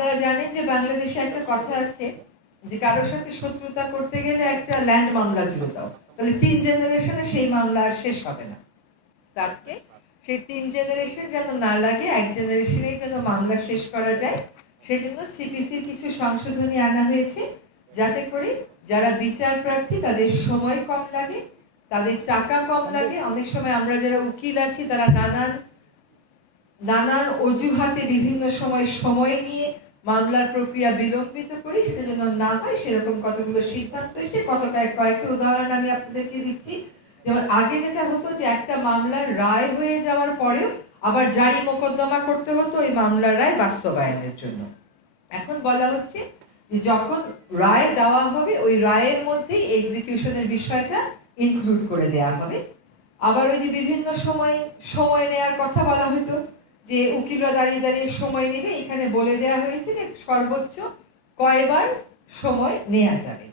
আপনারা জানেন যে বাংলাদেশে একটা কথা আছে যে কারোর সাথে শত্রুতা করতে গেলে একটা ল্যান্ড মামলা জুড়ে দাও, তাহলে 3 জেনারেশনে সেই মামলা আর শেষ হবে না। তো আজকে সেই 3 জেনারেশন যেন না লাগে, এক জেনারেশনেই যেন মামলা শেষ করা যায়, সেজন্য সিপিসির কিছু সংশোধনী আনা হয়েছে, যাতে করে যারা বিচার প্রার্থী তাদের সময় কম লাগে, তাদের টাকা কম লাগে। অনেক সময় আমরা যারা উকিল আছি তারা নানান অজুহাতে বিভিন্ন সময় নিয়ে মামলার প্রক্রিয়া বিলম্বিত করি, সেটা যেন না হয় সেরকম কতগুলো সিদ্ধান্ত এসে কয়েকটা উদাহরণ আমি আপনাদেরকে দিচ্ছি। যেমন আগে যেটা হতো যে একটা মামলার রায় হয়ে যাওয়ার পরেও আবার জারি মোকদ্দমা করতে হতো ওই মামলার রায় বাস্তবায়নের জন্য। এখন বলা হচ্ছে যে যখন রায় দেওয়া হবে ওই রায়ের মধ্যেই এক্সিকিউশনের বিষয়টা ইনক্লুড করে দেওয়া হবে। আবার ওই যে বিভিন্ন সময় নেওয়ার কথা বলা হতো যে উকিলরা দাঁড়িয়ে সময় নেবে, এখানে বলে দেওয়া হয়েছে যে সর্বোচ্চ কয়বার সময় নেওয়া যাবে।